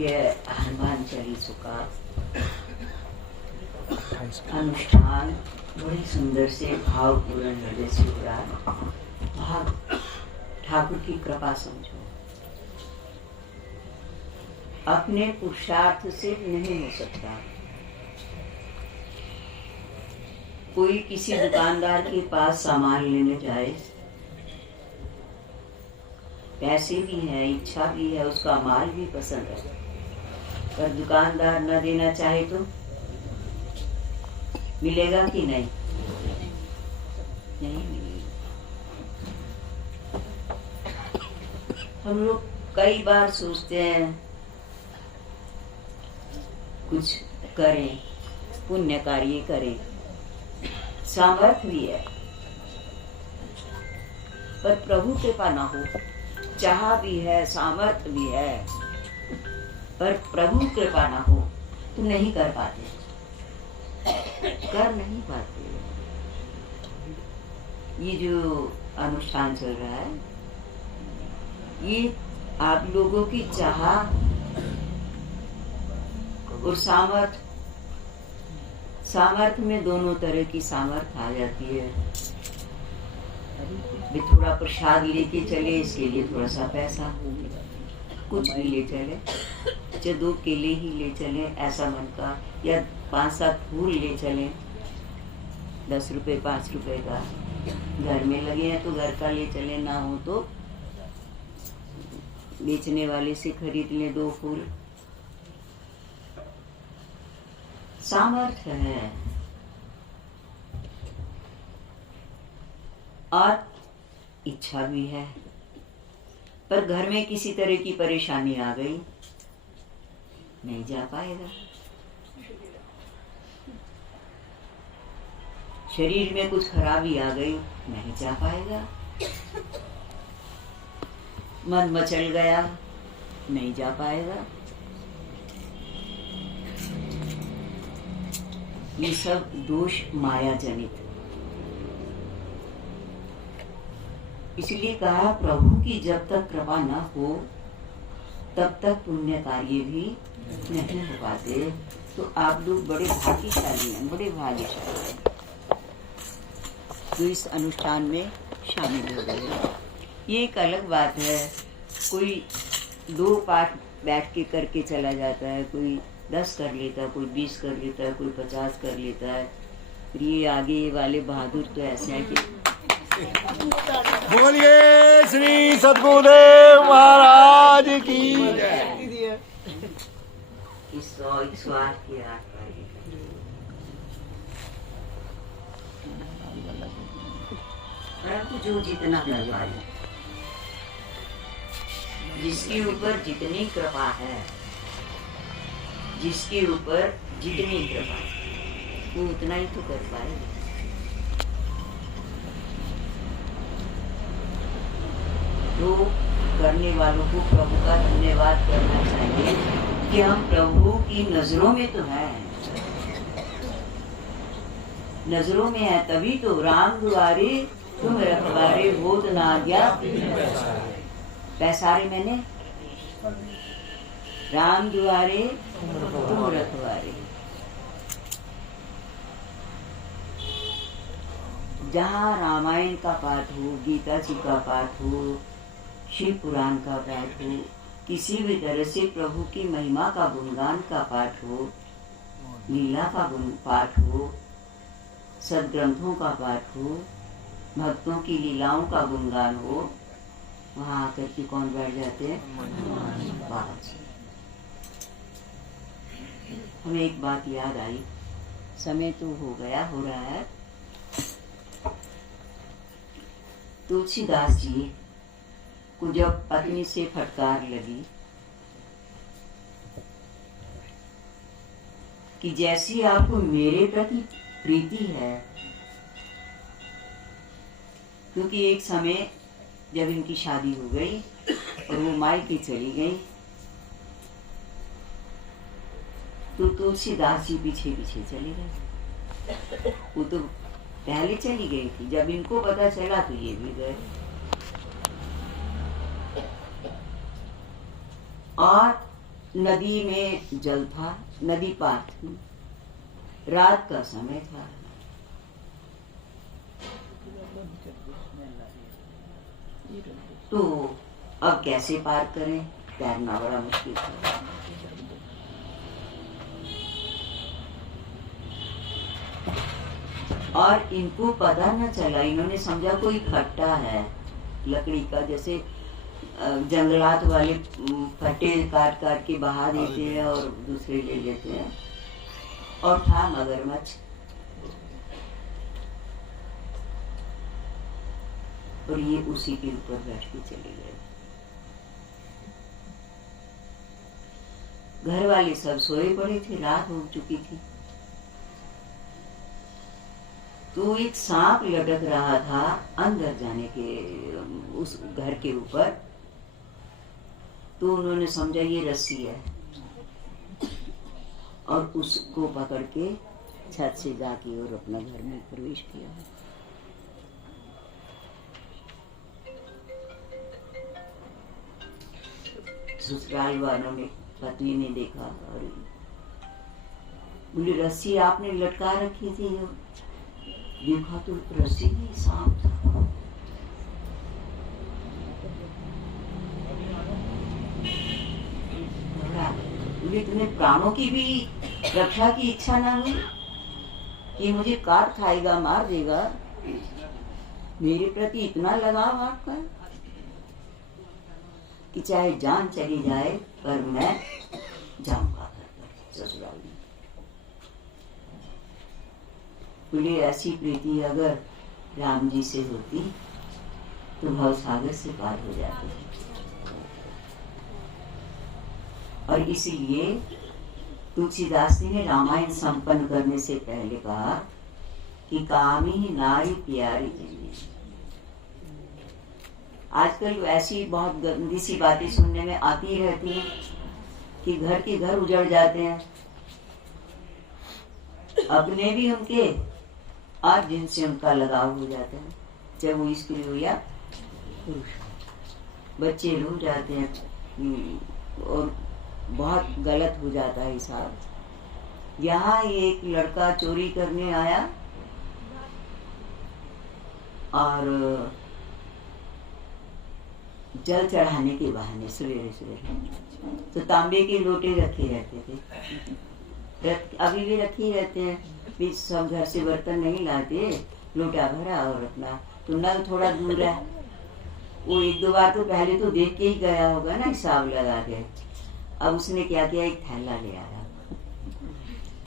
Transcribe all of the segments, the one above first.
यह हनुमान चालीसों का अनुष्ठान बड़ी सुंदर से भावपूर्ण हृदय से हो रहा है। ठाकुर की कृपा समझो, अपने पुरुषार्थ से नहीं हो सकता। कोई किसी दुकानदार के पास सामान लेने जाए, पैसे भी है, इच्छा भी है, उसका माल भी पसंद है, पर दुकानदार न देना चाहे तो मिलेगा कि नहीं? नहीं मिलेगा। हम लोग कई बार सोचते हैं कुछ करें, पुण्य कार्य करें, सामर्थ्य भी है, पर प्रभु कृपा ना हो। चाह भी है, सामर्थ्य भी है, पर प्रभु कृपा ना हो तो नहीं कर पाते, कर नहीं पाते। ये जो अनुष्ठान चल रहा है, ये आप लोगों की चाह और सामर्थ्य में दोनों तरह की सामर्थ्य आ जाती है। भी थोड़ा प्रसाद लेके चले, इसके लिए थोड़ा सा पैसा, कुछ भी ले चले, चाहे 2 केले ही ले चले ऐसा मन का, या 5-7 फूल ले चले, 10 रुपए 5 रुपए का, घर में लगे हैं तो घर का ले चले, ना हो तो बेचने वाले से खरीद ले 2 फूल। सामर्थ्य है और इच्छा भी है, पर घर में किसी तरह की परेशानी आ गई, नहीं जा पाएगा। शरीर में कुछ खराबी आ गई, नहीं जा पाएगा। मन मचल गया, नहीं जा पाएगा। ये सब दोष माया जनित। इसलिए कहा प्रभु की जब तक कृपा न हो तब तक पुण्य कार्य भी नहीं हो पाते। तो आप लोग बड़े भाग्यशाली हैं, बड़े भाग्यशाली हैं तो इस अनुष्ठान में शामिल हो गए। ये एक अलग बात है, कोई 2 पाठ बैठ के करके चला जाता है, कोई 10 कर लेता है, कोई 20 कर लेता है, कोई 50 कर लेता है। फिर ये आगे वाले बहादुर तो ऐसे हैं कि बोलिए श्री सद्गुरुदेव महाराज की जय। 108 की रात परंतु जो जितना कर पाए, जिसके ऊपर जितनी कृपा है, जिसके ऊपर जितनी कृपा वो उतना ही तो कर पाएगा। तो करने वालों को प्रभु का धन्यवाद करना चाहिए कि हम प्रभु की नजरों में तो हैं, नजरों में है, तभी तो राम दुआरे तुम रखवारे बोध ना गया पैसारे। मैंने राम दुआरे तुम रखवारे। जहाँ रामायण का पाठ हो, गीता जी का पाठ हो, शिव पुराण का पाठ हो, किसी भी तरह से प्रभु की महिमा का गुणगान का पाठ हो, लीला का पाठ हो, सदग्रंथों का पाठ हो, भक्तों की लीलाओं का गुणगान हो, वहाँ आकर के कौन बैठ जाते हैं? बाबा जी। हमें एक बात याद आई, समय तो हो गया, हो रहा है। तुलसीदास जी को जब पत्नी से फटकार लगी कि जैसी आपको मेरे प्रति प्रीति है, क्योंकि एक समय जब इनकी शादी हो गई और वो मायके चली गई तो तुलसीदास जी पीछे पीछे चले गए। वो तो पहले चली गई थी, जब इनको पता चला तो ये भी गए। और नदी में जल था, नदी पार थी, रात का समय था। तो अब कैसे पार करें? तैरना बड़ा मुश्किल था। और इनको पता न चला, इन्होंने समझा कोई फट्टा है लकड़ी का, जैसे जंगलात वाले फट्टे काट काट के बहा देते हैं और दूसरे ले लेते हैं, और था मगरमच्छ। और ये उसी के ऊपर बैठ के चले गए। घर वाले सब सोए पड़े थे, रात हो चुकी थी। तो एक सांप लटक रहा था अंदर जाने के उस घर के ऊपर। तो उन्होंने समझा ये रस्सी है, और उसको पकड़ के छत से जाके और अपना घर में प्रवेश किया। ससुराल वालों ने, पत्नी ने देखा और बोली रस्सी आपने लटका रखी थी। देखा तो रस्सी नहीं, सांप था। बोले तुम्हें प्राणों की भी रक्षा की इच्छा ना हुई कि मुझे काट खाएगा, मार देगा? मेरे प्रति इतना लगाव आपका कि चाहे जान चली जाए पर मैं जाऊंगा ससुराल में। बोले ऐसी प्रीति अगर राम जी से होती तो भवसागर से पार हो जाते। और इसीलिए तुलसीदास जी ने रामायण संपन्न करने से पहले कहा कि कामी नारी प्यारी जिंदगी। आजकल ऐसी बहुत गंदी सी बातें सुनने में आती रहती हैं कि घर के घर उजड़ जाते हैं, अपने भी उनके और जिनसे उनका लगाव हो जाता है, चाहे वो स्त्री हो या पुरुष। बच्चे रो जाते हैं और बहुत गलत हो जाता है हिसाब। यहाँ एक लड़का चोरी करने आया और जल चढ़ाने के बहाने सवेरे सवेरे तो तांबे के लोटे रखे रहते थे, अभी भी रखे रहते हैं। फिर सब घर से बर्तन नहीं लाते, लोटा भरा और अपना, तो नल थोड़ा दूर है, वो एक दो बार तो पहले तो देख के ही गया होगा ना हिसाब लगा के। अब उसने क्या किया, एक थैला ले आया।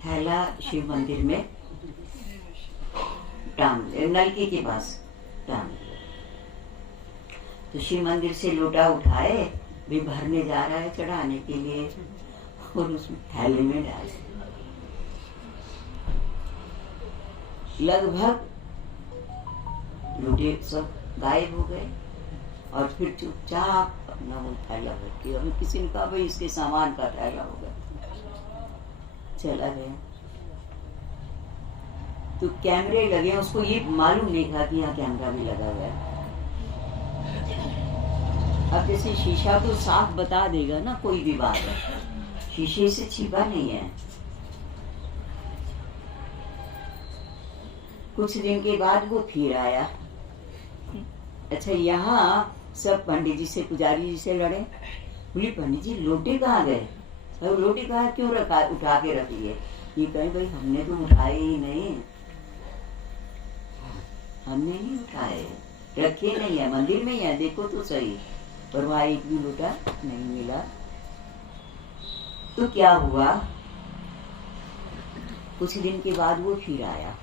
थैला शिव मंदिर में टांग, नलके के पास टांग। तो शिव मंदिर से लोटा उठाए, भी भरने जा रहा है चढ़ाने के लिए, और उसमें थैले में डाल। लगभग लोटे सब गायब हो गए और फिर चुपचाप अपना वो थैला भर के, अभी किसी ने कहा भाई इसके सामान का थैला होगा, चला गया। तो कैमरे लगे, उसको ये मालूम नहीं था कि यहाँ कैमरा भी लगा हुआ है। अब जैसे शीशा तो साफ बता देगा ना कोई भी बात है, शीशे से छिपा नहीं है। कुछ दिन के बाद वो फिर आया। अच्छा, यहाँ सब पंडित जी से, पुजारी जी से लड़े। बोले पंडित जी लोटे कहाँ गए? सब लोटे कहाँ क्यों रखा, उठा के रख लिए? ये कहे भाई हमने तो उठाए ही नहीं, हमने नहीं उठाए, रखे नहीं है, मंदिर में ही है, देखो तो सही। पर वहां एक भी लोटा नहीं मिला। तो क्या हुआ, कुछ दिन के बाद वो फिर आया।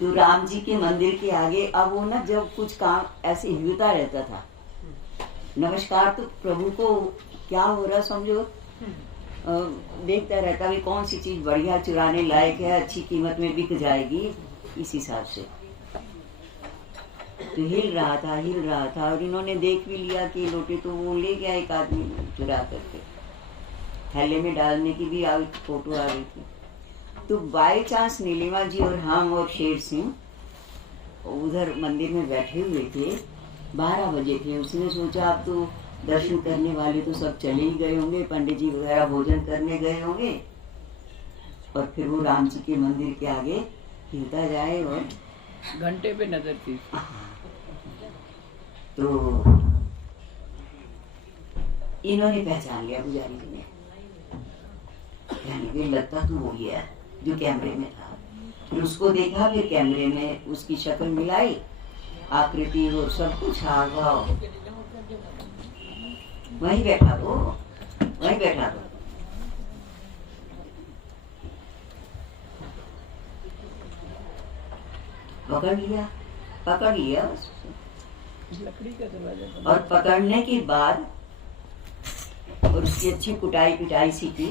तो राम जी के मंदिर के आगे, अब वो ना जब कुछ काम ऐसे हिलता रहता था, नमस्कार तो प्रभु को क्या हो रहा समझो, देखता रहता भी कौन सी चीज बढ़िया चुराने लायक है, अच्छी कीमत में बिक जाएगी, इस हिसाब से। तो हिल रहा था और इन्होंने देख भी लिया कि लोटे तो वो ले गया एक आदमी चुरा करके, थैले में डालने की भी फोटो आ रही थी। तो बाय चांस नीलिमा जी और हम और शेर सिंह उधर मंदिर में बैठे हुए थे, 12 बजे थे। उसने सोचा अब तो दर्शन करने वाले तो सब चले ही गए होंगे, पंडित जी वगैरह भोजन करने गए होंगे, और फिर वो राम जी के मंदिर के आगे हिलता जाए और घंटे पे नजर थी। तो इन्होंने पहचान लिया पुजारी जी ने, यानी कि लगता तो वही है जो कैमरे में था। फिर उसको देखा, फिर कैमरे में उसकी शक्ल मिलाई, आकृति और सब कुछ आ गया। वहीं बैठा तो, वहीं बैठा तो। पकड़ लिया लकड़ी का दरवाजा। और पकड़ने के बाद और उसकी अच्छी कुटाई पिटाई सी की,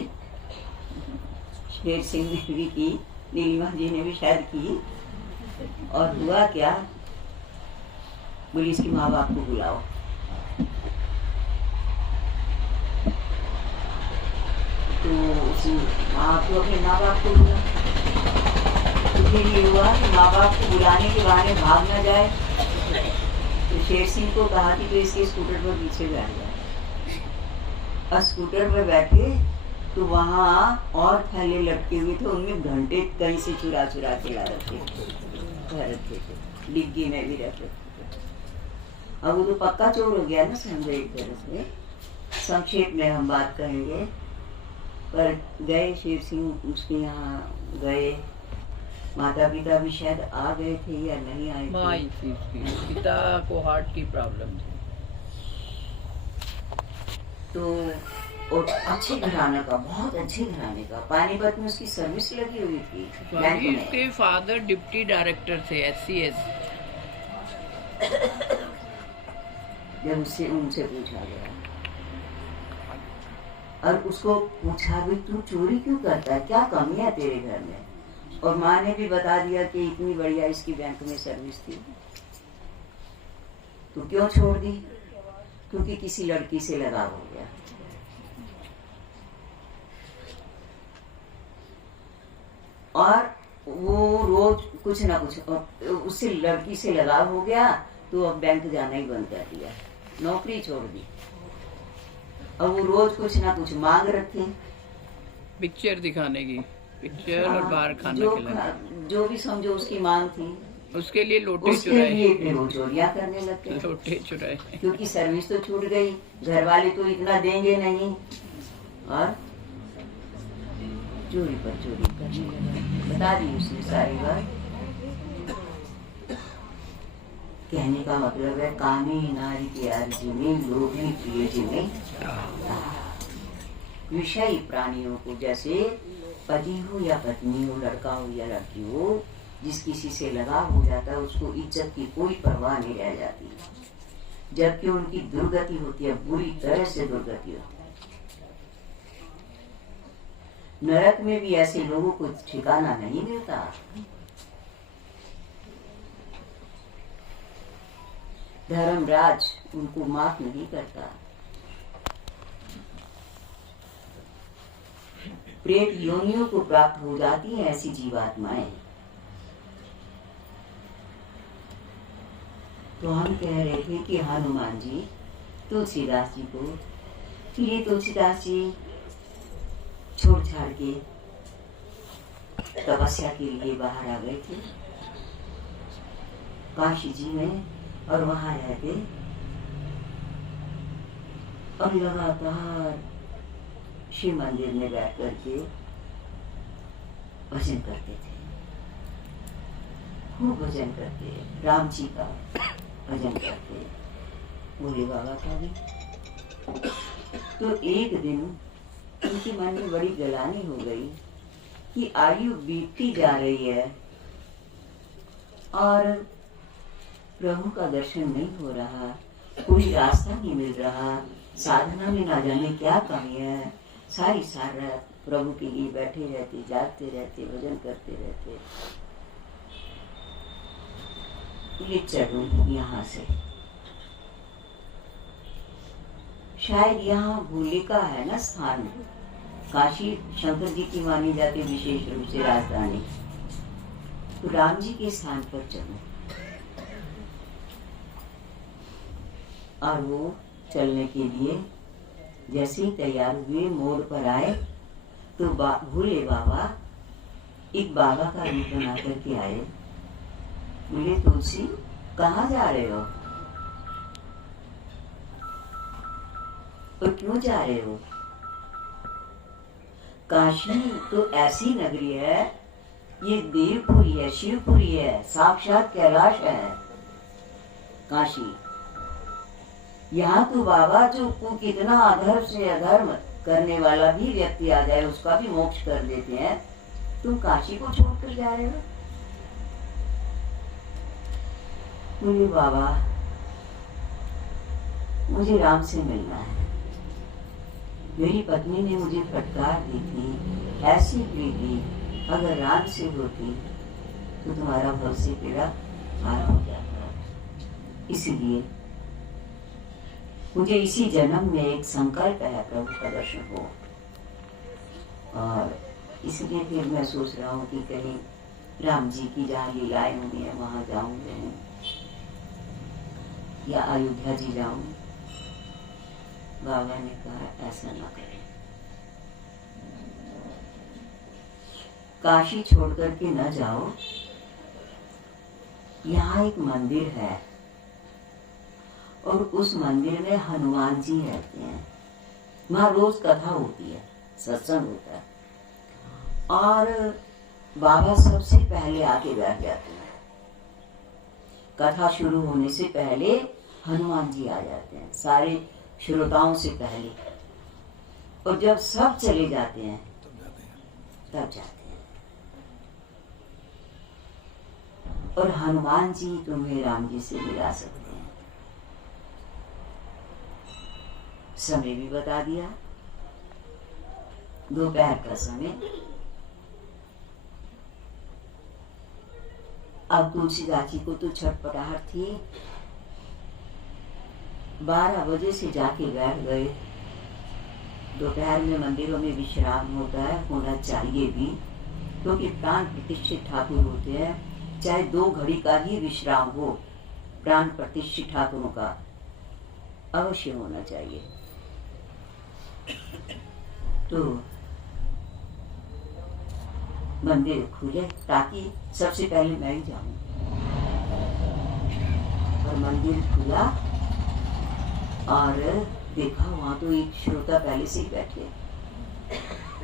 शेर सिंह ने भी की, नीलिमा जी ने भी शायद की। और हुआ क्या, बोली इसके माँ बाप को बुलाओ। तो आपको अपने माँ बाप को बुला, तो फिर ये हुआ कि माँ बाप को बुलाने के बहाने भाग न जाए। तो शेर सिंह को कहा कि तो इसके स्कूटर पर पीछे बैठ जाए। और स्कूटर पर बैठे तो वहाँ और थैले लटके हुए थे, उनमें घंटे कहीं से चुरा चुरा के ला रखे थे, डिग्गी में भी रखे थे। अब वो तो पक्का चोर हो गया ना, समझो एक तरह से। संक्षेप में हम बात कहेंगे, पर गए शेर सिंह उसके यहाँ गए। माता पिता भी शायद आ गए थे या नहीं आए थे। माँ थी उसकी, पिता को हार्ट की प्रॉब्लम थी। तो और अच्छे घराने का, बहुत अच्छे घराने का, पानीपत में उसकी सर्विस लगी हुई थी बैंक में। उसके फादर डिप्टी डायरेक्टर थे SCS। जब उससे उनसे पूछा गया और उसको पूछा भी तू चोरी क्यों करता है, क्या कमी है तेरे घर में। और माँ ने भी बता दिया कि इतनी बढ़िया इसकी बैंक में सर्विस थी। तो क्यों छोड़ दी, क्योंकि किसी लड़की से लगाव हो गया। और वो रोज कुछ ना कुछ, उससे लड़की से लगाव हो गया तो अब बैंक जाना ही बंद कर दिया, नौकरी छोड़ दी। अब वो रोज कुछ ना कुछ मांग रखे, पिक्चर दिखाने की, पिक्चर और बाहर खाना खिलाना, जो भी समझो उसकी मांग थी। उसके लिए लोटे उसके चुराए। लिए फिर वो चोरियां करने लग गए, लोटे चुराए। क्योंकि सर्विस तो छूट गई, घर वाले तो इतना देंगे नहीं, और चोरी पर चोरी करने लगा। बता दी उसने सारी बात। कहने का मतलब है, कामी नारी की अर्जी में, लोभी प्रिय जी में, विषयी प्राणियों को, जैसे पति हो या पत्नी हो, लड़का हो या लड़की हो, जिस किसी से लगाव हो जाता है उसको इज्जत की कोई परवाह नहीं रह जाती, जबकि उनकी दुर्गति होती है, बुरी तरह से दुर्गति होती है। नरक में भी ऐसे लोगों को ठिकाना नहीं मिलता। धर्मराज उनको माफ नहीं करता। प्रेत योनियों को प्राप्त हो जाती हैं ऐसी जीवात्माएं। तो हम कह रहे थे कि हनुमान जी तुलसीदास जी को, ये तुलसीदास जी छोड़ छाड़ के तपस्या के लिए बाहर आ गए थे काशी जी में, और वहां रहते और लगातार शिव मंदिर में बैठ करके भजन करते थे, खूब भजन करते, राम जी का भजन करते, भोले बाबा का भी। तो एक दिन उनके मन में बड़ी गलानी हो गई कि आयु बीतती जा रही है और प्रभु का दर्शन नहीं हो रहा, कोई रास्ता नहीं मिल रहा, साधना में ना जाने क्या कमी है, सारी रात प्रभु के लिए बैठे रहते, जागते रहते, भजन करते रहते, ये चलूं यहाँ से। शायद यहाँ भोले का है ना स्थान, काशी शंकर जी की मानी जाती विशेष रूप से राजधानी, तो राम जी के स्थान पर चलूं। और वो चलने के लिए जैसे ही तैयार हुए, मोड़ पर आए तो भोले बाबा एक बाबा का रूप बना करके आए। बोले तुलसी कहाँ जा रहे हो और क्यों जा रहे हो? काशी तो ऐसी नगरी है, ये देवपुरी है, शिवपुरी है, साक्षात कैलाश है काशी। यहाँ तो बाबा जो कितना अधर्म से अधर्म करने वाला भी व्यक्ति आ जाए उसका भी मोक्ष कर देते हैं, तुम काशी को छोड़कर जा रहे हो? बोले बाबा मुझे राम से मिलना है। मेरी पत्नी ने मुझे फटकार दी थी, ऐसी प्रीति अगर राम से होती तो तुम्हारा भव से पीड़ा पार हो जाता। इसलिए मुझे इसी जन्म में एक संकल्प है प्रभु का दर्शन हो, और इसलिए फिर मैं सोच रहा हूँ कि कहीं राम जी की जहाँ लीलाएं होनी है वहां जाऊं या अयोध्या जी जाऊं। बाबा ने कहा ऐसा ना करें, काशी छोड़ करके न जाओ। यहाँ एक मंदिर है और उस मंदिर में हनुमान जी रहते हैं, वहां रोज कथा होती है, सत्संग होता है, और बाबा सबसे पहले आके बैठ जाते हैं। कथा शुरू होने से पहले हनुमान जी आ जाते हैं, सारे श्रोताओं से पहले, और जब सब चले जाते हैं तब जाते हैं। और हनुमान जी तुम्हें राम जी से मिला सकते हैं। समय भी बता दिया, दोपहर का समय। अब तुलसीदास जी को तो छटपटाहट थी, 12 बजे से जाके बैठ गए। दोपहर में मंदिरों में विश्राम होता है, होना चाहिए भी, क्योंकि प्राण प्रतिष्ठित ठाकुर होते हैं, चाहे 2 घड़ी का ही विश्राम हो, प्राण प्रतिष्ठित ठाकुरों का अवश्य होना चाहिए। तो मंदिर खुले ताकि सबसे पहले मैं ही जाऊं, और मंदिर खुला और देखा वहां तो एक श्रोता पहले से ही बैठे,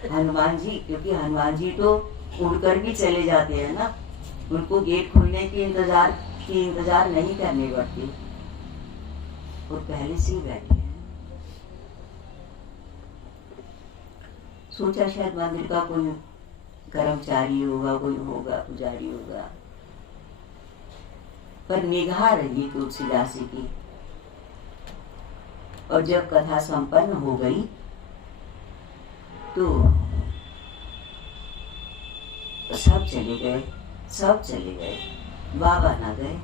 हनुमान जी, क्योंकि हनुमान जी तो उड़कर भी चले जाते हैं ना, उनको गेट खुलने के इंतजार नहीं करने पड़ते, वो पहले से ही बैठे हैं। सोचा शायद मंदिर का कोई कर्मचारी होगा, कोई होगा, पुजारी होगा, पर निगाह रही तुलसीदास जी की। और जब कथा संपन्न हो गई तो सब चले गए, सब चले गए, बाबा ना गए।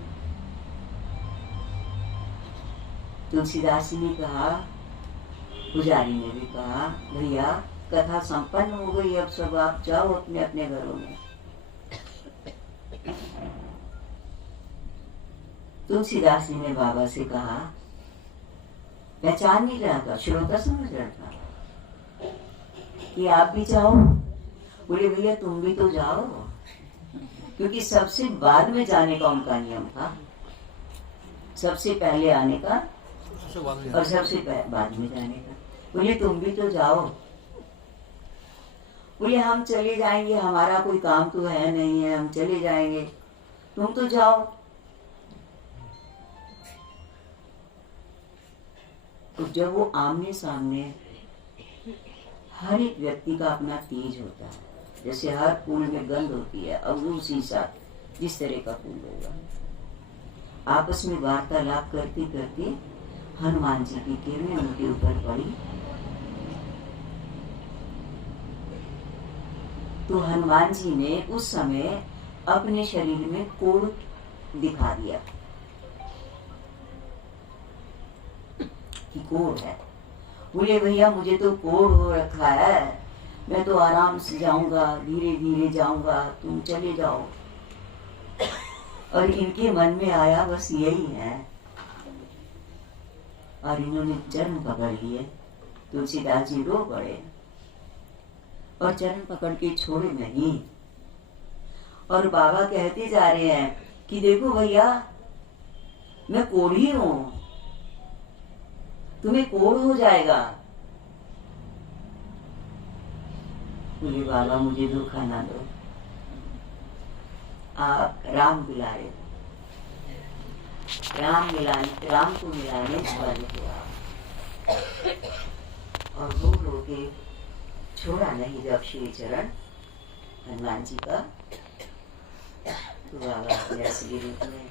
तुलसीदास जी ने कहा, पुजारी ने भी कहा, भैया कथा संपन्न हो गई, अब सब आप जाओ अपने अपने घरों में। तुलसीदास जी ने बाबा से कहा, पहचान नहीं रहा था, श्रोता समझ रहा था कि आप भी जाओ। बोले भैया तुम भी तो जाओ, क्योंकि सबसे बाद में जाने का उनका नियम था, सबसे पहले आने का और सबसे बाद में जाने का। बोले तुम भी तो जाओ। बोले हम चले जाएंगे, हमारा कोई काम तो है नहीं है, हम चले जाएंगे, तुम तो जाओ। तो जब वो आमने सामने, हर एक व्यक्ति का अपना तेज होता है, जैसे हर फूल में गंध होती है, अब उसी साथ जिस तरह का फूल होगा। आपस में वार्तालाप करते करते हनुमान जी की किरणें उनके ऊपर पड़ी, तो हनुमान जी ने उस समय अपने शरीर में कोढ़ दिखा दिया कि कोढ़ है। बोले भैया मुझे तो कोढ़ हो रखा है, मैं तो आराम से जाऊंगा, धीरे धीरे जाऊंगा, तुम चले जाओ। और इनके मन में आया बस यही है, और इन्होंने चरण पकड़ लिए। तुलसीदास जी रो पड़े और चरण पकड़ के छोड़े नहीं। और बाबा कहते जा रहे हैं कि देखो भैया, मैं कोढ़ी हूं, तुम्हें कोढ़ हो जाएगा। बोले बाबा मुझे धोखा ना दो, आप राम बुला रहे हो, राम को मिलाने वाले थे आप। और रो रो के छोड़ा नहीं जब श्री चरण हनुमान जी का, तो बाबा अपने असली रूप में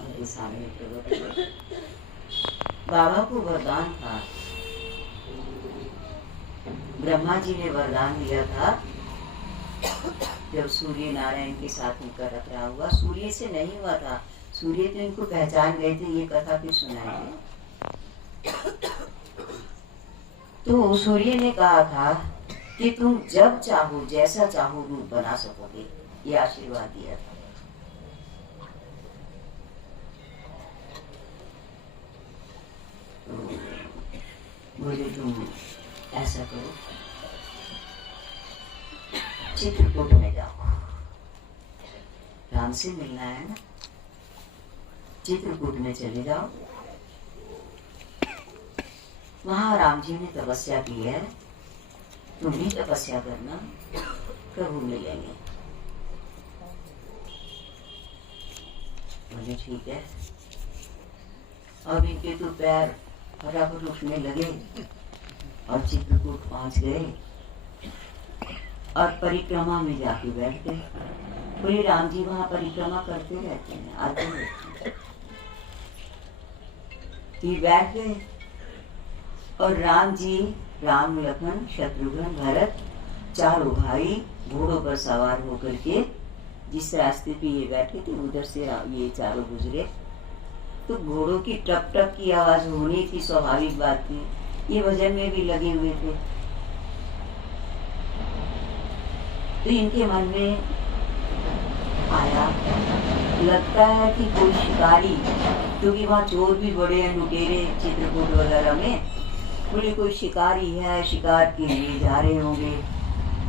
उनके सामने प्रकट हुए। बाबा को वरदान था, ब्रह्मा जी ने वरदान दिया था जब सूर्य नारायण के साथ उनका टकराव हुआ। सूर्य से नहीं हुआ था, सूर्य तो इनको पहचान गए थे, ये कथा भी सुनाएंगे। तो सूर्य ने कहा था कि तुम जब चाहो जैसा चाहो रूप बना सकोगे, ये आशीर्वाद दिया था। बोले तुम ऐसा करो, चित्रकूट में जाओ, राम से मिलना है ना, चित्रकूट में चले जाओ। वहां राम जी ने तपस्या की है, तुम भी तपस्या करना, प्रभु मिलेंगे। बोले ठीक है। अब इनके तो पैर फटाफट उठने लगे और चित्रकूट पहुंच गए और परिक्रमा में जाके बैठ गए। बोले राम जी वहां परिक्रमा करते रहते हैं, आते रहते हैं। ये बैठ गए और राम जी, राम लखन शत्रुघ्न भरत चारों भाई घोड़ों पर सवार होकर के जिस रास्ते पे ये बैठे थे उधर से ये चारों गुजरे। तो घोड़ों की टप टप की आवाज होनी थी, स्वाभाविक बात थी, ये भजन में भी लगे हुए थे। तो इनके मन में आया, लगता है कि कोई शिकारी, क्योंकि वहाँ चोर भी बड़े हैं, लुटेरे चित्रकूट वगैरह में, बोले कोई शिकारी है, शिकार के लिए जा रहे होंगे।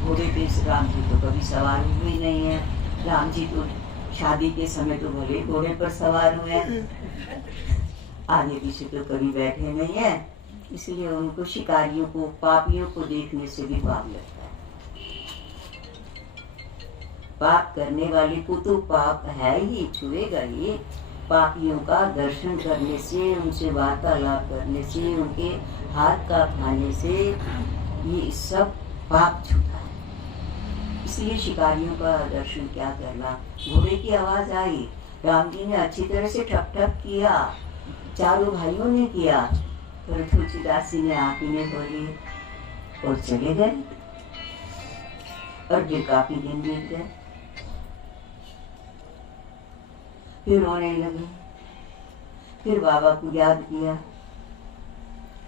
घोड़े पे राम जी तो कभी सवार हुए नहीं है, राम जी तो शादी के समय तो भले घोड़े पर सवार हुए हैं, आगे पीछे तो कभी बैठे नहीं है, इसलिए उनको शिकारियों को, पापियों को देखने से भी पाप लगता है। पाप करने वाले को तो पाप है ही, छुएगा ही। पापियों का दर्शन करने से, उनसे वार्तालाप करने से, उनके हाथ का खाने से ये सब पाप छूटा है। इसलिए शिकारियों का दर्शन क्या करना। घोड़े की आवाज आई, राम जी ने अच्छी तरह से ठप ठप किया, चारों भाइयों ने किया, पर तुलसीदास जी ने आप ही ने बोली और चले गए। और फिर काफी दिन बीत गए, फिर रोने लगे, फिर बाबा को याद किया।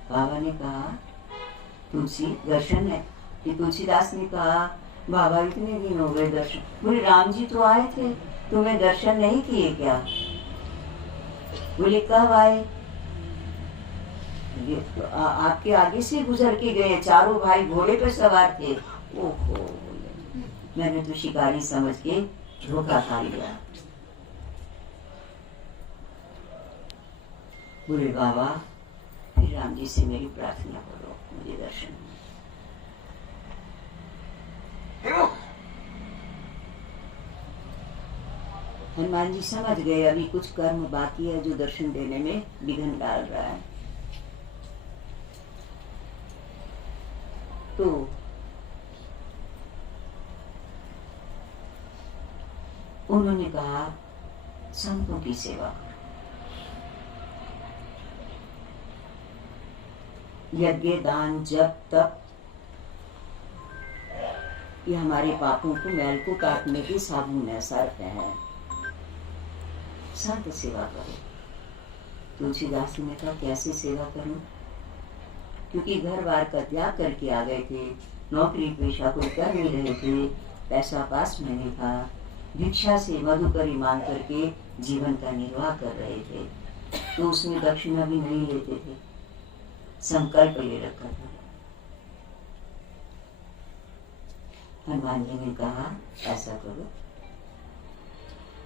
बाबा ने कहा तुलसी दर्शन है, कि तुलसीदास ने कहा बाबा इतने दिन हो गए दर्शन, बोले राम जी तो आए थे, तुम्हें दर्शन नहीं किए क्या? बोले कब आए? तो आपके आगे से गुजर के गए, चारों भाई घोड़े पर सवार थे। ओहो, मैंने तो शिकारी समझ के धोखा खा लिया। बोले बाबा फिर राम जी से मेरी प्रार्थना करो, मुझे दर्शन। हनुमान जी समझ गए अभी कुछ कर्म बाकी है जो दर्शन देने में विघ्न डाल रहा है। तो उन्होंने कहा संतों की सेवा, यज्ञ दान जप तप, ये हमारे पापों को, मैल को काटने की साबुन है, सर्फ है। संत सेवा करो। तुलसीदास ने कहा कैसे सेवा करूं, क्योंकि घर बार का त्याग करके आ गए थे, नौकरी पेशा कोई कर नहीं रहे थे, पैसा पास में नहीं था, भिक्षा से मधुकरी मांग करके जीवन का निर्वाह कर रहे थे, तो उसमें दक्षिणा भी नहीं लेते थे। संकल्प ले रखा था। हनुमान जी ने कहा ऐसा करो,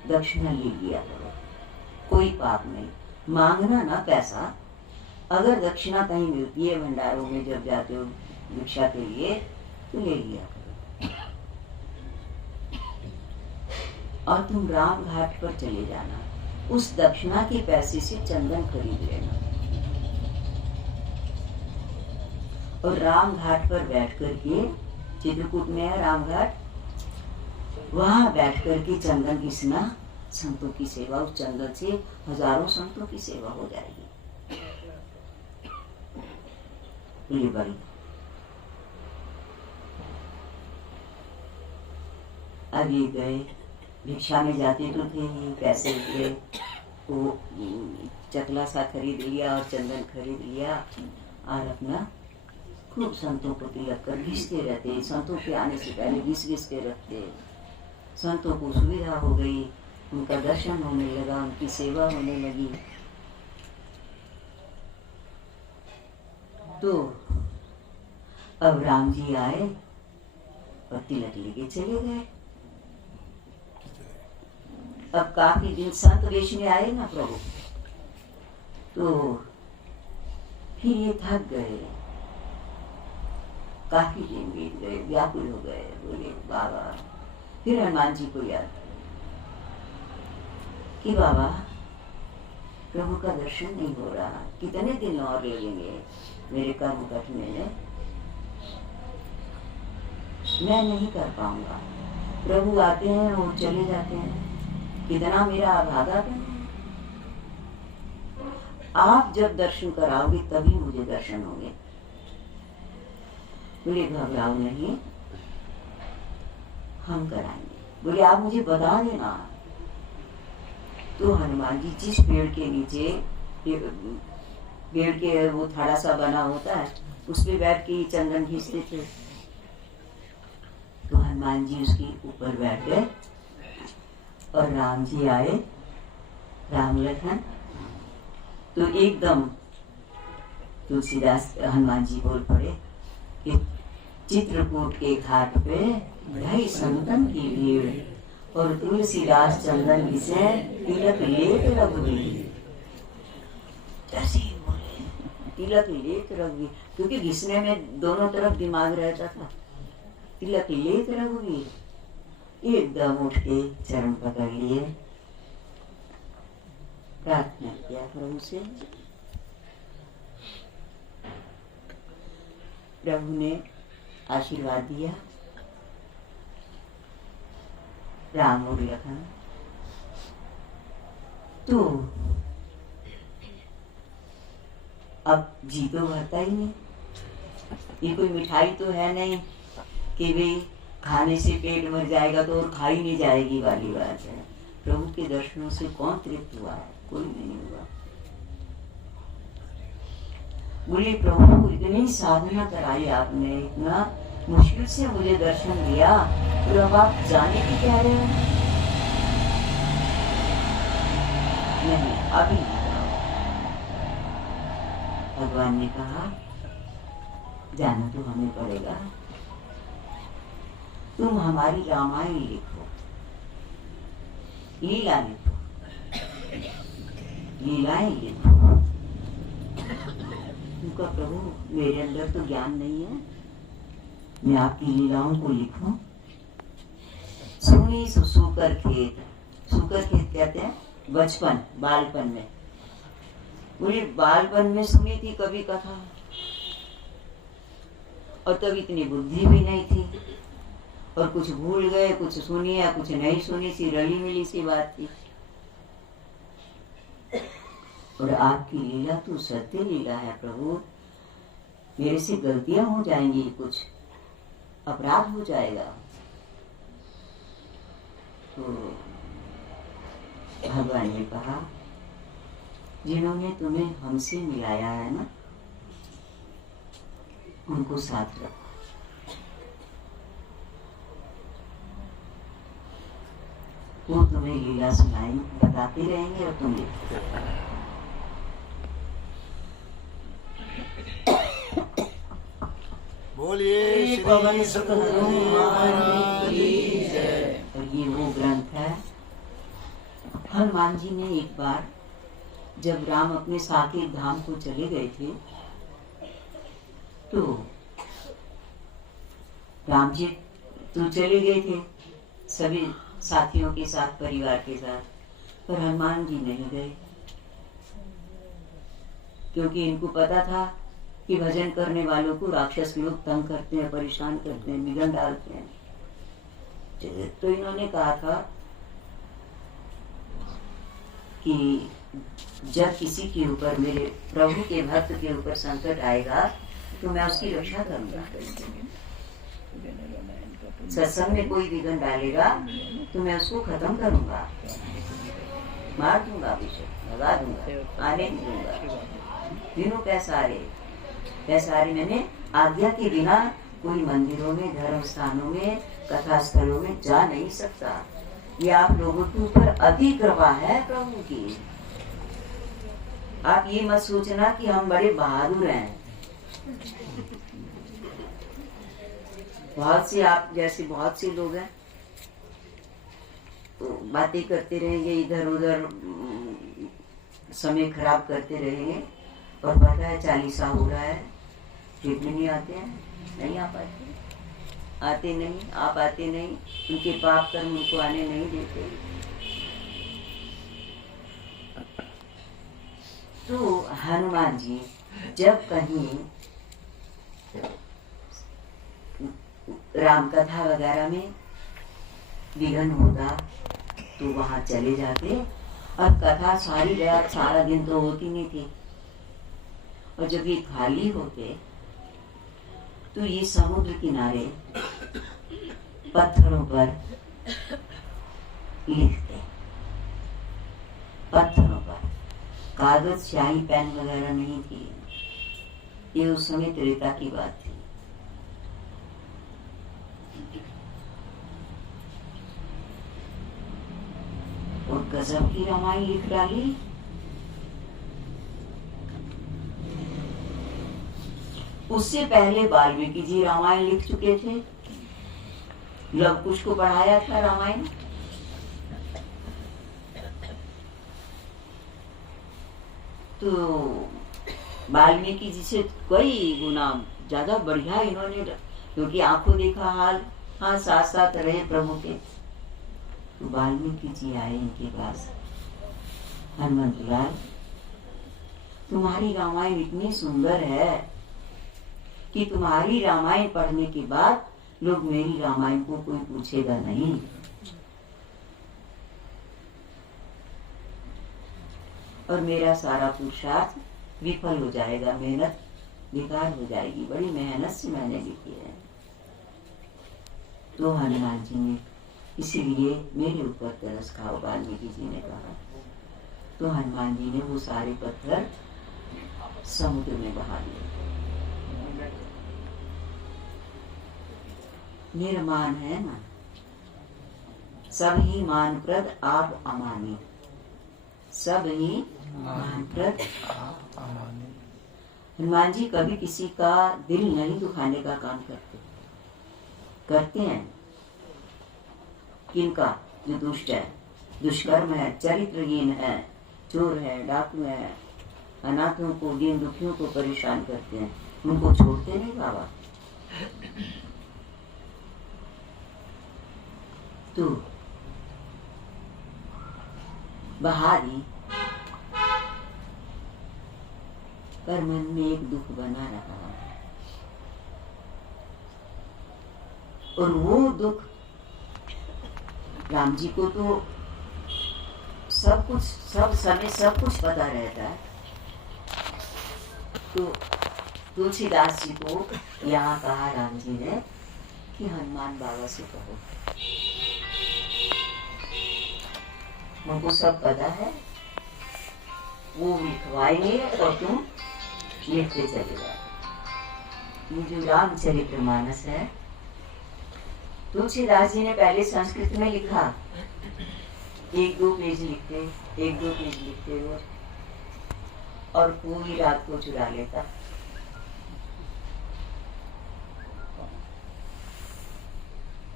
दक्षिणा ले लिया करो, कोई पाप नहीं, मांगना ना पैसा। अगर दक्षिणा कहीं मिलती है भंडारों में जब जाते हो भिक्षा के लिए तो ले लिया करो, और तुम राम घाट पर चले जाना, उस दक्षिणा के पैसे से चंदन खरीद लेना, और राम घाट पर बैठ करके, चित्रकूट में है राम घाट, वहां बैठ करके चंदन घिसना, संतों की सेवा, उस चंदन से हजारों संतों की सेवा हो जाएगी। ये बड़ी अभी गए, भिक्षा में जाते तो थे ही, पैसे लिए वो चकला सा खरीद लिया और चंदन खरीद लिया, और अपना खूब संतों को तिलक कर घिसते रहते, संतों के आने से पहले घिस घिस के रखते। संतों को सुविधा हो गई, उनका दर्शन होने लगा, उनकी सेवा होने लगी। तो अब राम जी आए और तिलक लेके चले गए। अब काफी दिन संत वेश में आए ना प्रभु, तो फिर ये थक गए, काफी दिन बीत गए, व्याकुल हो गए, बोले बाबा, फिर हनुमान जी को याद कि बाबा प्रभु का दर्शन नहीं हो रहा, कितने दिन और लगेंगे, मेरे कर्म कठिन है, मैं नहीं कर पाऊंगा। प्रभु आते हैं और चले जाते हैं, कितना मेरा अभागा है। आप जब दर्शन कराओगे तभी मुझे दर्शन होंगे। बोले घबराओ नहीं, हम कराएंगे। बोले आप मुझे बता देना। तो हनुमान जी जिस पेड़ के नीचे, पेड़ के वो थड़ा सा बना होता है, उस पे बैठ के चंदन घिसते थे, तो हनुमान जी उसके ऊपर बैठ गए और राम जी आए, राम लखन। तो एकदम तुलसीदास हनुमान जी बोल पड़े कि चित्रकूट के घाट पे ढाई संतन की भीड़ और तुलसीदास चंदन घिसे, तिलक लेके रघुवीर। तिलक लेके रघुवीर, क्योंकि घिसने में दोनों तरफ दिमाग रहता था। तिलक लेके रघुवीर, एकदम उठ के चरण पकड़ लिए, प्रार्थना किया प्रभु से। प्रभु ने आशीर्वाद दिया, राम और लखन। तो अब जी तो भरता ही नहीं, ये कोई मिठाई तो है नहीं कि भाई खाने से पेट भर जाएगा तो और खाई नहीं जाएगी वाली बात है। प्रभु के दर्शनों से कौन तृप्त हुआ है? कोई नहीं हुआ। बोले प्रभु को इतनी साधना कराई आपने, इतना मुश्किल से मुझे दर्शन दिया, तो अब आप जाने की कह रहे हो? नहीं, अभी नहीं जाओ। भगवान ने कहा जाना तो हमें पड़ेगा, तुम हमारी रामायण लिखो, लीला लिखो, लीलाएं लिखो। उनका प्रभु मेरे अंदर तो ज्ञान नहीं है, मैं आपकी लीलाओं को लिखूं। सुनी सुकर खेत, सुकर खेत कहते हैं बचपन, बालपन में। बोले बालपन में सुनी थी कभी कथा, और तब इतनी बुद्धि भी नहीं थी, और कुछ भूल गए, कुछ सुनी या कुछ नहीं सुनी सी, रली मिली सी बात थी। और आपकी लीला तो सत्य लीला है प्रभु, मेरे से गलतियां हो जाएंगी, कुछ अपराध हो जाएगा। तो भगवान ने कहा जिन्होंने तुम्हें हमसे मिलाया है ना, उनको साथ रखो। वो तुम्हें लीला सुनाई बताते रहेंगे और तुम लिखते। बोलिए श्री सद्गुरु महाराज की जय। और ये वो ग्रंथ है। हनुमान जी ने एक बार जब राम अपने साकेत धाम को चले गए थे तो राम जी तो चले गए थे सभी साथियों के साथ, परिवार के साथ, पर हनुमान जी नहीं गए क्योंकि इनको पता था कि भजन करने वालों को राक्षस लोग तंग करते हैं, परेशान करते हैं, बिगड़ डालते हैं। तो इन्होंने कहा था कि जब किसी के ऊपर, मेरे प्रभु के भक्त के ऊपर संकट आएगा तो मैं उसकी रक्षा करूंगा। सत्संग में कोई विघ्न डालेगा तो मैं उसको खत्म करूंगा, मार दूंगा, विषय लगा दूंगा, आने नहीं दूंगा। तीनों पैसारे मैंने आज्ञा के बिना कोई मंदिरों में, धर्म स्थानों में, कथा स्थलों में जा नहीं सकता। ये आप लोगों के ऊपर अति कृपा है प्रभु की। आप ये मत सोचना कि हम बड़े बहादुर हैं। बहुत से आप जैसे बहुत से लोग हैं तो बातें करते रहेंगे, इधर उधर समय खराब करते रहेंगे, और पता है 40 हो रहा है, फिर भी नहीं आते हैं, नहीं आ पाते, आते नहीं, आप आते नहीं, उनके पाप कर्म उनको आने नहीं देते। तो हनुमान जी जब कहीं राम कथा वगैरह में विघ्न होता तो वहां चले जाते, और कथा सारी रात सारा दिन तो होती नहीं थी, और जब ये खाली होते तो ये समुद्र किनारे पत्थरों पर लिखते, पत्थरों पर, कागज स्याही पेन वगैरह नहीं थी। ये उस समय त्रेता की बात थी। और गजब की रामायण लिख डाली। उससे पहले वाल्मीकि जी रामायण लिख चुके थे, लव कुश को पढ़ाया था रामायण। तो वाल्मीकि जी से कई गुना ज्यादा बढ़िया इन्होंने, क्योंकि आंखों देखा हाल, हाँ साथ साथ रहे प्रभु के। तो वाल्मीकि जी आए इनके पास, हनुमंत लाल तुम्हारी रामायण इतनी सुंदर है कि तुम्हारी रामायण पढ़ने के बाद लोग मेरी रामायण को कोई पूछेगा नहीं। और मेरा सारा पुरुषार्थ विफल हो जाएगा, मेहनत बेकार हो जाएगी, बड़ी मेहनत से मैंने लिखी है। तो हनुमान जी ने इसीलिए मेरे ऊपर तरस खाओ, वाल्मीकि जी ने कहा। तो हनुमान जी ने वो सारे पत्थर समुद्र में बहा दिए। निर्माण है ना, सब ही मानप्रद आप अमानी, सब ही मानप्रद आप अमानी। हनुमान जी कभी किसी का दिल नहीं दुखाने का काम करते हैं। किनका? जो दुष्ट है, दुष्कर्म है, चरित्रहीन है, चोर है, डाकू है, अनाथों को, दीन दुखियों को परेशान करते हैं, उनको छोड़ते नहीं बाबा। तो बहारी पर मन में एक दुख बना रहा, और वो दुख राम जी को तो सब कुछ, सब समय सब कुछ पता रहता है। तो तुलसीदास जी को यहाँ कहा राम जी ने कि हनुमान बाबा से कहो, उनको सब पता है, वो लिखवाएंगे और तुम लिखते चले जाओ। ये जो रामचरितमानस है, तुलसीदास जी ने पहले संस्कृत में लिखा, 1-2 पेज लिखते हुए और पूरी रात को चुरा लेता।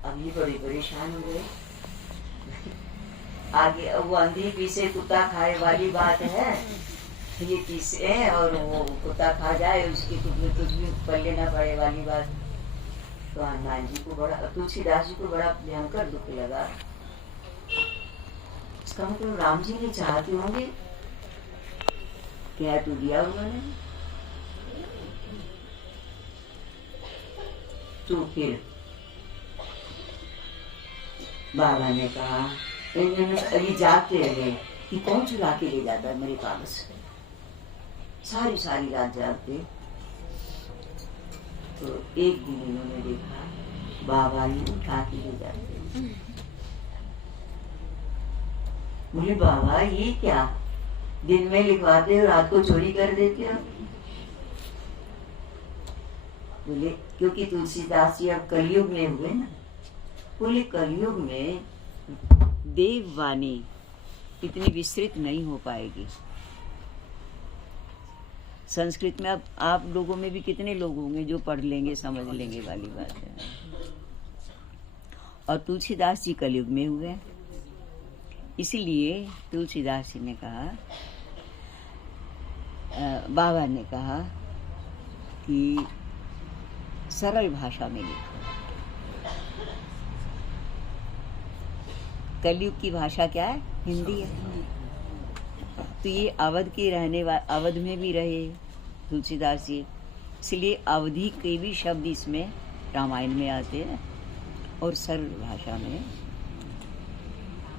अब ये बड़े परेशान हो गए। आगे वो अंधी पीछे कुत्ता खाए वाली बात है, ये पीछे और वो कुत्ता खा जाए उसकी कुछ भी पल्ले ना पड़े वाली बात। तो हनुमान जी को बड़ा, तुलसीदास जी को बड़ा भयंकर दुख लगा। इसका मतलब राम जी ने चाहते होंगे, क्या तो दिया उन्होंने। तो फिर बाबा ने कहा, अभी जागते रहे कि कौन चुरा के ले जाता है मेरे पास। सारी सारी रात जागते। तो एक दिन इन्होंने देखा बाबा ही उठा के ले जाते। बोले बाबा ये क्या, दिन में लिखवाते हो रात को चोरी कर देते हो। बोले क्योंकि तुलसीदास जी अब कलयुग में हुए ना। बोले कलयुग में देववाणी इतनी विस्तृत नहीं हो पाएगी। संस्कृत में अब आप लोगों में भी कितने लोग होंगे जो पढ़ लेंगे समझ लेंगे वाली बात है। और तुलसीदास जी कलयुग में हुए, इसीलिए तुलसीदास जी ने कहा, बाबा ने कहा कि सरल भाषा में लिखो। कलयुग की भाषा क्या है? हिंदी है। तो ये अवध के रहने वाले, अवध में भी रहे तुलसीदास जी, इसलिए अवधि के भी शब्द इसमें रामायण में आते हैं और सरल भाषा में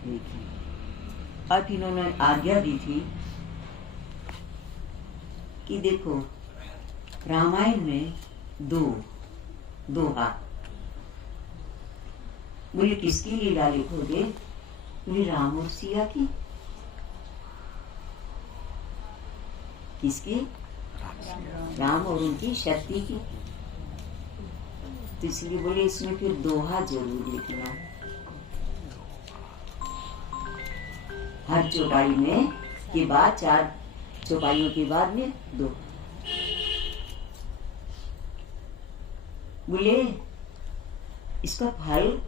लिखी। अब इन्होंने आज्ञा दी थी कि देखो रामायण में दोहा। बोले किसकी लीला लिखोगे? बोले राम और सिया की। किसकी? राम और उनकी शक्ति की। तो इसलिए बोले इसमें फिर दोहा जरूर लिखना। हर चौपाई में के बाद, 4 चौपाइयों के बाद में 2। बोले इसका फल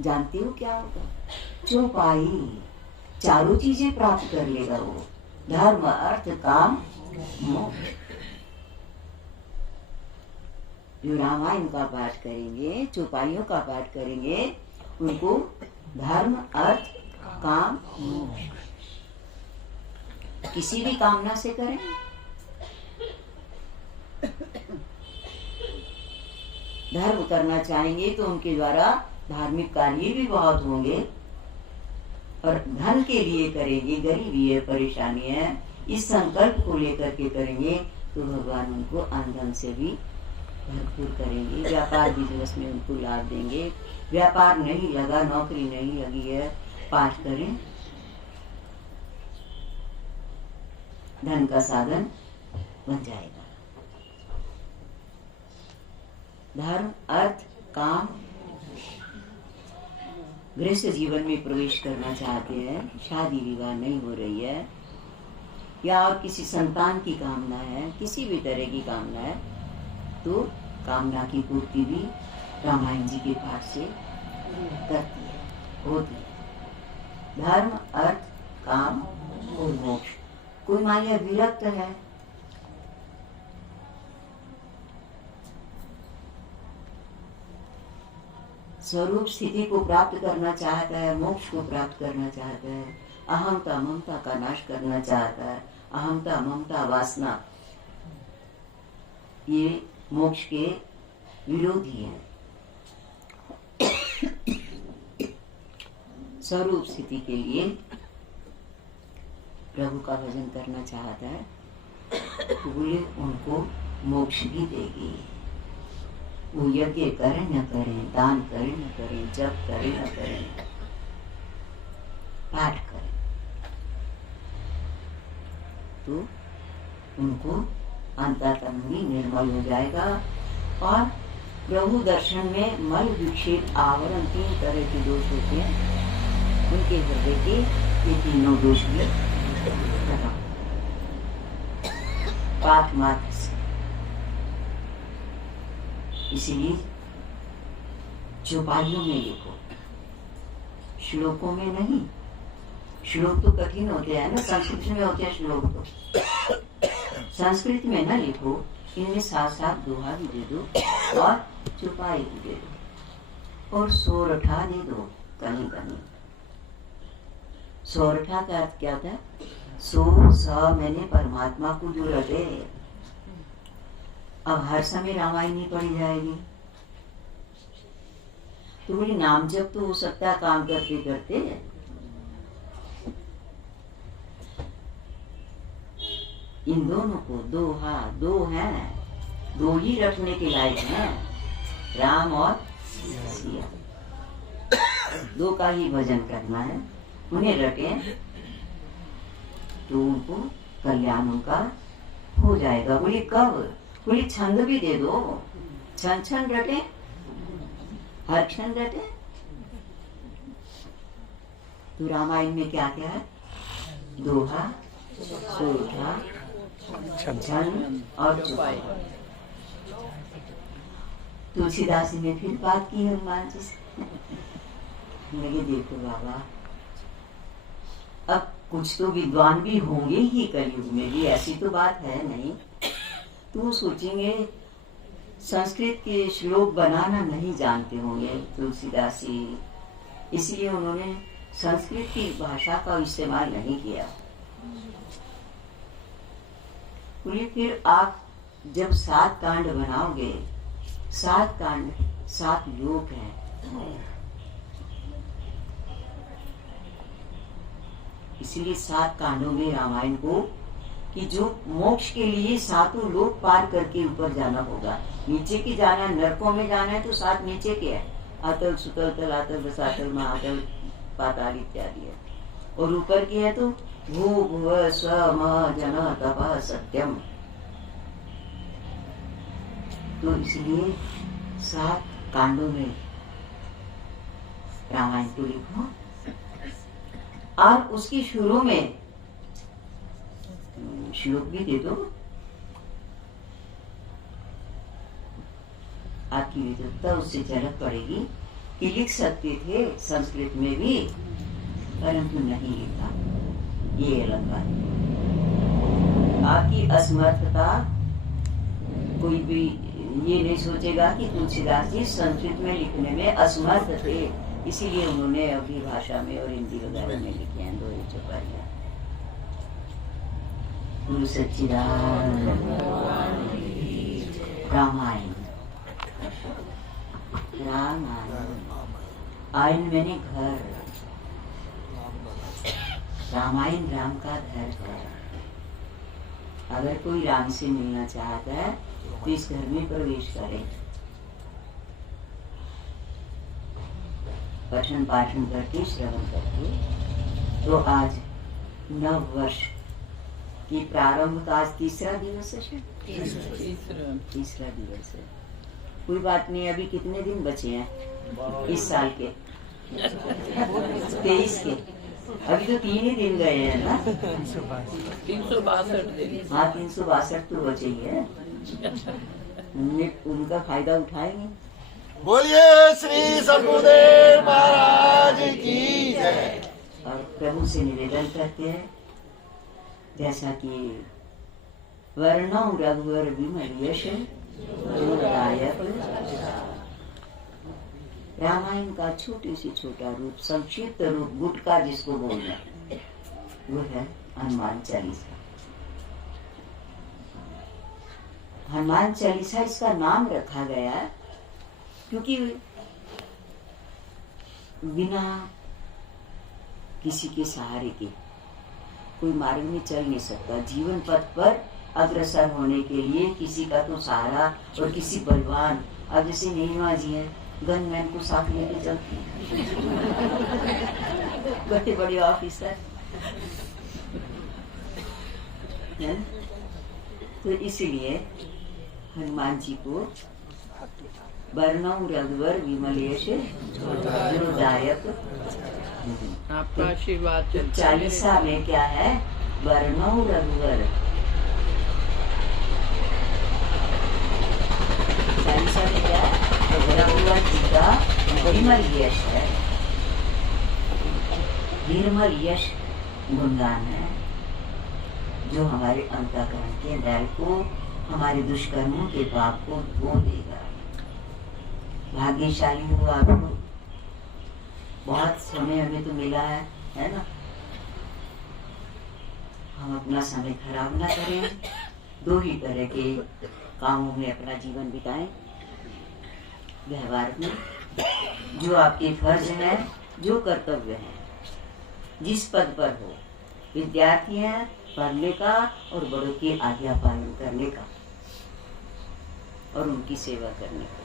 जानते हो क्या होगा? चौपाई 4 चीजें प्राप्त कर लेगा वो, धर्म अर्थ काम मोक्ष। जो रामायण का पाठ करेंगे, चौपाइयों का पाठ करेंगे, उनको धर्म अर्थ काम मोक्ष किसी भी कामना से करें। धर्म करना चाहेंगे तो उनके द्वारा धार्मिक कार्य भी बहुत होंगे, और धन के लिए करेंगे, गरीबी है, परेशानी है, इस संकल्प को लेकर के करेंगे तो भगवान उनको आमदन से भी भरपूर करेंगे। व्यापार बिजनेस में उनको लाभ देंगे। व्यापार नहीं लगा, नौकरी नहीं लगी है, पाठ करें, धन का साधन बन जाएगा। धर्म अर्थ काम। गृहस्थ जीवन में प्रवेश करना चाहते हैं, शादी विवाह नहीं हो रही है, या और किसी संतान की कामना है, किसी भी तरह की कामना है, तो कामना की पूर्ति भी रामायण जी के पाठ से करती है, होती है। धर्म अर्थ काम और मोक्ष। कोई मान लिया विरक्त है, स्वरूप स्थिति को प्राप्त करना चाहता है, मोक्ष को प्राप्त करना चाहता है, अहंता ममता का नाश करना चाहता है। अहंता ममता वासना ये मोक्ष के विरोधी है। स्वरूप स्थिति के लिए प्रभु का भजन करना चाहता है, तो बोले उनको मोक्ष भी देगी। वो यज्ञ करें न करें, दान करें न करें, जप करें न करें, पाठ करें, तो उनको अंतःकरण भी निर्मल हो जाएगा। और प्रभु दर्शन में मल विक्षेप आवरण 3 तरह के दोष होते हैं, उनके हृदय के ये तीनों दोष भी पाठ मात्र से। इसलिए चौपाइयों में लिखो, श्लोकों में नहीं। श्लोक तो कठिन होते हैं ना, संस्कृत में होते हैं श्लोक तो। संस्कृत में ना लिखो, इनमें साथ साथ दोहा भी दे दो और चौपाई भी दे दो और सोरठा दे दो कहीं कहीं। सोरठा का अर्थ क्या था? सो स मैंने परमात्मा को जो रटे। अब हर समय रामायण ही पढ़ी जाएगी तो बोली नाम जप तो हो सकता है काम करते करते। इन दोनों को दो हैं, दो ही रखने के लायक हैं, राम और सिया। दो का ही भजन करना है, उन्हें रटे तो उनको कल्याण उनका हो जाएगा। बोली कब? बोली छंद भी दे दो, छन छन रटे, हर क्षण रटे। तो रामायण में क्या क्या है? दोहा, सोरठा, छंद और चौपाई। तुलसीदास जी ने फिर बात की हनुमान जी से। लगे देखो बाबा, अब कुछ तो विद्वान भी होंगे ही कलयुग में भी, ऐसी तो बात है नहीं। तो सोचेंगे संस्कृत के श्लोक बनाना नहीं जानते होंगे तुलसीदास जी, इसलिए उन्होंने संस्कृत की भाषा का इस्तेमाल नहीं किया। बोले फिर आप जब 7 कांड बनाओगे, 7 कांड 7 लोक हैं, इसीलिए 7 कांडों में रामायण को कि जो मोक्ष के लिए 7 लोक पार करके ऊपर जाना होगा। नीचे की जाना है, नरकों में जाना है तो 7 नीचे के है, अतल सुतल तलातल रसातल महातल पाताल इत्यादि है। और ऊपर की है तो भू भुव स्व म जन तप सत्यम। तो इसलिए 7 कांडों में रामायण को लिखो और उसकी शुरू में श्लोक भी दे दो। आपकी विद्वत्ता उससे झलक पड़ेगी कि लिख सकते थे संस्कृत में भी, परंतु नहीं लिखा। ये अलंकार आपकी असमर्थता। कोई भी ये नहीं सोचेगा कि तुलसीदास जी संस्कृत में लिखने में असमर्थ थे, इसीलिए उन्होंने अभी भाषा में और हिंदी वगैरह में लिखे हैं 2 चौपाइयां। गुरु सच्चिदानंद रामायण। रामायण आयन मैंने घर, रामायण राम का घर है। अगर कोई राम से मिलना चाहता है तो इस घर में प्रवेश करे, पठन पाठन करके श्रवण करके। तो आज नव वर्ष की प्रारंभ का आज तीसरा दिवस है। तीसरा दिवस है। कोई बात नहीं, अभी कितने दिन बचे हैं इस साल के? 23 के। अभी तो 3 ही दिन गए हैं ना। 362 दिन। हाँ 362 तो बचे ही है, उनका फायदा उठाएंगे। बोलिए श्री सतगुरुदेव महाराज की जय। और प्रभु से निवेदन करते हैं जैसा कि वर्णम रघुवर विमल यश जोदायक। रामायण का छोटे से छोटा रूप, संक्षिप्त रूप, गुटका जिसको बोलना है, वो है हनुमान चालीसा। हनुमान चालीसा इसका नाम रखा गया क्योंकि बिना किसी के सहारे के कोई मार्ग में चल नहीं सकता। जीवन पथ पर अग्रसर होने के लिए किसी का तो सहारा, और किसी बलवान, अब जैसे नीलमा जी है, गनमैन को साथ लेके चलती बड़े बड़े ऑफिसर है। तो इसलिए हनुमान जी को वर्णम रघुवर विमलेश जोदायक। आपका आशीर्वाद। 40 में क्या है? वर्णम रघुवर। 40 में क्या है? रघुवर जी का विमल यश है, निर्मल यश गुणगान है, जो हमारे अंतःकरण के मैल को, हमारे दुष्कर्मों के पाप को धो देगा। भाग्यशाली हो आप लोग, बहुत समय हमें तो मिला है ना। हम अपना समय खराब ना करें, दो ही तरह के कामों में अपना जीवन बिताएं। व्यवहार में जो आपके फर्ज है, जो कर्तव्य है, जिस पद पर हो, विद्यार्थी है पढ़ने का और बड़ों की आज्ञा पालन करने का और उनकी सेवा करने का।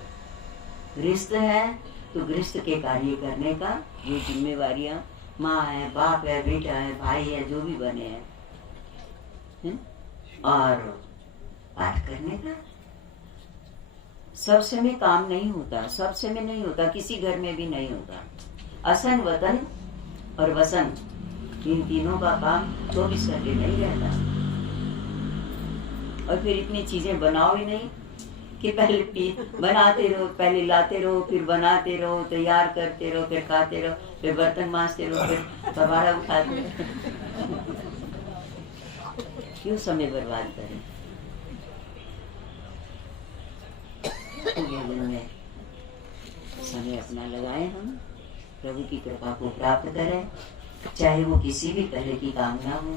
गृहस्थ है तो गृहस्थ के कार्य करने का, जो जिम्मेवारियां माँ है, बाप है, बेटा है, भाई है, जो भी बने हैं, और पाठ करने का। सब समय काम नहीं होता, सब समय नहीं होता, किसी घर में भी नहीं होता। असन, वतन और वसन, इन तीनों का काम 24 घंटे नहीं रहता। और फिर इतनी चीजें बनाओ ही नहीं कि पहले बनाते रहो, पहले लाते रहो, फिर बनाते रहो, तैयार करते रहो, फिर खाते रहो, फिर बर्तन मांजते रहो, फिर दोबारा उठाते रहो। क्यों समय बर्बाद करें? भजन में समय अपना लगाए, हम प्रभु की कृपा को प्राप्त करें, चाहे वो किसी भी तरह की कामना हो,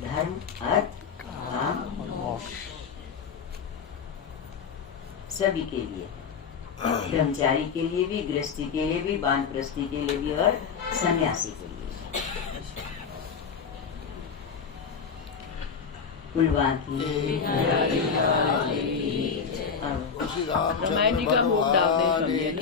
धर्म, अर्थ, काम, मोक्ष, सभी के लिए, ब्रह्मचारी के लिए भी, गृहस्थी के लिए भी, वानप्रस्थी के लिए भी और सन्यासी के लिए। कुलवान की रामायण जी का भोग डालते हैं, समझे ना।